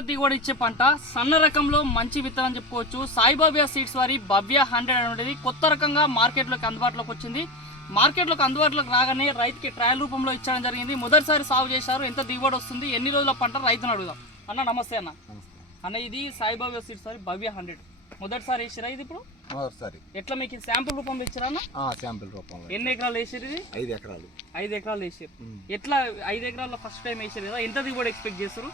ఎక్కువ దిగుబడి ఇచ్చే పంట సన్న రకంలో మంచి విత్తనం చెప్పుకోవచ్చు. సాయిబాబా సీడ్స్ వారి భవ్య 100 అనేది కొత్త రకంగా మార్కెట్లోకి అందుబాటులోకి వచ్చింది. మార్కెట్లోకి అందుబాటులోకి రాగానే రైతుకి ట్రయల్ రూపంలో ఇచ్చడం జరిగింది. మొదటిసారి సాగు చేశారు. ఎంత దిగుబడి వస్తుంది, ఎన్ని రోజుల పంట రైతును అడుగుదాం. అన్న నమస్తే అన్న. అన్న ఇది సాయిబాబా సీడ్స్ వారి భవ్య 100 మొదటిసారి వేసిరా? ఇది ఇప్పుడు మొదటిసారి. ఎట్లా మీకు శాంపుల్ రూపంలో ఇచ్చారా అన్న? శాంపుల్ రూపంలో. ఎన్ని ఎకరాలు వేసారు? ఇది 5 ఎకరాలు. 5 ఎకరాలు వేసారు. ఎట్లా 5 ఎకరాల్లో ఫస్ట్ టైం వేసారు కదా, ఎంత దిగుబడి ఎక్స్పెక్ట్ చేస్తారు?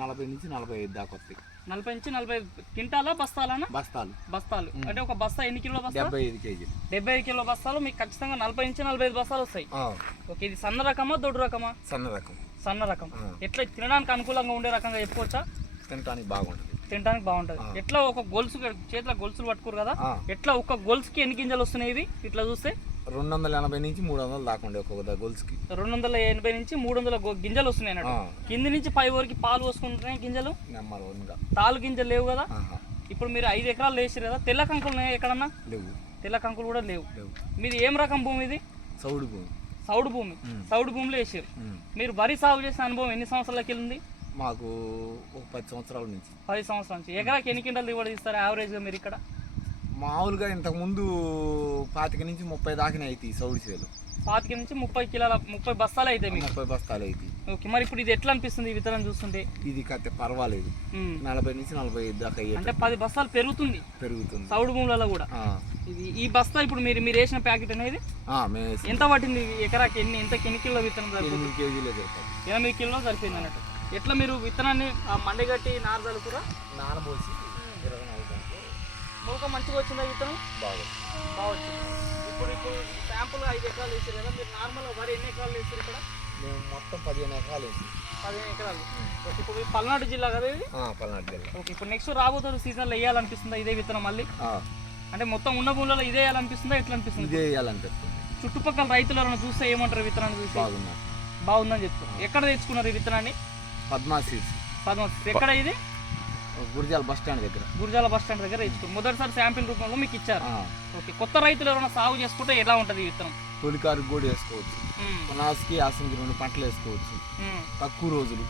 40 నుంచి 45 దాకా వస్తాయి. 40 నుంచి 40 క్వింటాలా బస్తాలనా? బస్తాలు అంటే ఒక బస్తా ఎన్ని కిలోల బస్తా? 75 కేజీలు. 75 కిలోల బస్తాలు మీకు ఖచ్చితంగా 40 నుంచి 45 బస్తాలు వస్తాయి. ఓకే, ఇది సన్న రకమా దొడ్డు రకమా? సన్న రకం. ఎట్లా తినడానికి అనుకూలంగా ఉండే రకంగా చెప్పుకోవచ్చా? తినడానికి బాగుంటుంది. ఎట్లా ఒక గొలుసు చేతిలో గొలుసులు పట్టుకోరు కదా, ఎట్లా ఒక గొలుసుకి ఎన్ని గింజలు వస్తున్నాయి? ఇవి ఇట్లా చూస్తే 280 నుంచి 300 దాకా ఉండే ఒక్కొక్క గొలుసుకి. 280 నుంచి 300 గింజలు వస్తున్నాయి అన్నట్టు. కింది నుంచి పై వరకు పాలు పోసుకుంటున్నాయి గింజలు. తాలు గింజలు లేవు కదా. ఇప్పుడు మీరు 5 ఎకరాలు వేసారు కదా, తెల్ల కంకులు ఉన్నాయా ఎక్కడన్నా? లేవు. తెల్ల కంకులు కూడా లేవు. మీది ఏం రకం భూమి? ఇది సౌడు భూమి. సౌడు భూమిలో వేసారు. మీరు వరి సాగు చేసిన అనుభవం ఎన్ని సంవత్సరాలకి వెళ్ళింది? మాకు ఒక 10 సంవత్సరాల నుంచి. 10 సంవత్సరాల నుంచి. ఎకరాకి ఎన్ని క్వింటాలు దిగుబడి ఇస్తారు యావరేజ్గా మీరు ఇక్కడ? మామూలుగా ఇంతకుముందు 25 నుంచి 30 దాకానే అవుతాయి సౌడి చేలు. 25 నుంచి 30 బస్తాలు అయితే మీకు? 30 బస్తాలు అవుతాయి. ఓకే, మరి ఇప్పుడు ఇది ఎట్లా అనిపిస్తుంది ఈ విత్తనం చూస్తుంటే? ఇది కత్తే పర్వాలేదు. 40 నుంచి 45 దాకా అంటే 10 బస్తాలు పెరుగుతుంది సౌడు భూములలో కూడా. ఇది ఈ బస్తా ఇప్పుడు మీరు వేసిన ప్యాకెట్ అనేది ఎంత పట్టింది ఎకరాకి? ఎన్ని కిలో విత్తనం? 8 కేజీలే సరిపోతుంది. 8 కిలో సరిపోయింది అన్నట్టు. ఎట్లా మీరు విత్తనాన్ని మండగట్టి నారదలు కూడా నానబోసి 24 గంటలు మొలక మంచిగా వచ్చిందా విత్తనం? బాగా వచ్చింది. ఇప్పుడు శాంపుల్ 5 ఎకరాలు వేసారు కదా, మీరు నార్మల్గా వరి ఎన్ని ఎకరాలు వేసారు ఇక్కడ? మేము మొత్తం 15 ఎకరాలు వేసి. 15 ఎకరాలు. ఓకే, ఇప్పుడు పల్నాడు జిల్లా కదా ఇది? పల్నాడు జిల్లా. ఓకే, ఇప్పుడు నెక్స్ట్ రాబోతున్న సీజన్లో వేయాలనిపిస్తుందా ఇదే విత్తనం మళ్ళీ? అంటే మొత్తం ఉన్న భూములలో ఇదే వేయాలనిపిస్తుందా? ఎట్లా అనిపిస్తుంది? ఇదే వేయాలనిపిస్తుంది. చుట్టుపక్కల రైతులను చూస్తే ఏమంటారు విత్తనాన్ని చూసి? బాగుందని చెప్తారు. ఎక్కడ తెచ్చుకున్నారు ఈ విత్తనాన్ని? పద్మా సీడ్స్. ఎక్కడ ఇది? గురిజాల బస్ స్టాండ్ దగ్గర తెచ్చుకున్నారు. మొదటిసారి శాంపిల్ రూపంలో మీకు ఇచ్చారు. ఓకే, కొత్త రైతులు ఎవరైనా సాగు చేసుకుంటే ఎలా ఉంటుంది ఈ విత్తనం? తొలికారుకు కూడా వేసుకోవచ్చు. పునాస్కి యాసంగి 2 పంటలు వేసుకోవచ్చు. తక్కువ రోజులు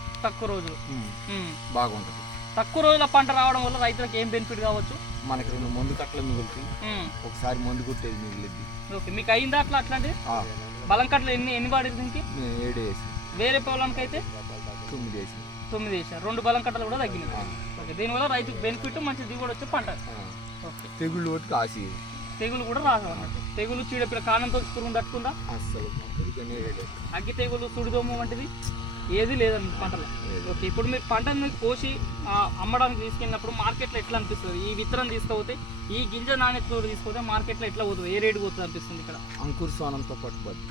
బాగుంటుంది. తక్కువ రోజుల పంట రావడం వల్ల రైతులకు ఏం బెనిఫిట్ కావచ్చు? మనకి 2 మందు కట్టలు మిగులుతాయి, ఒకసారి మందు కొట్టేది మిగిలింది. ఓకే, మీకు అయిందా అట్లాంటిది? బలం కట్టలు ఎన్ని పడేది దీనికి? 7 వేసి. వేరే పొలానికి అయితే 9 వేసి. 9 వేసారు. 2 బలం కట్టలు కూడా తగ్గినాయి. ఓకే, దీనివల్ల రైతుకు బెనిఫిట్, మంచి దిగుబడి వచ్చే పంట. ఓకే, తెగుళ్ళు కాసి తెగులు కూడా రాదు అన్నట్టు. తెగులు చీడపిల్ల కాణంతో పురుగు తట్టుకుందా? అసలు అగ్గి తెగులు, సుడిదోమ వంటిది ఏది లేదండి పంటలో. ఓకే, ఇప్పుడు మీరు పంటను కోసి అమ్మడానికి తీసుకెళ్ళినప్పుడు మార్కెట్లో ఎట్లా అనిపిస్తుంది? ఈ విత్తనం తీసుకపోతే, ఈ గింజ నాణ్యత తీసుకపోతే మార్కెట్లో ఎట్లా పోతుంది? ఏ రేటు పోతుంది అనిపిస్తుంది ఇక్కడ? అంకుర్ సోనంతో పట్టుబడి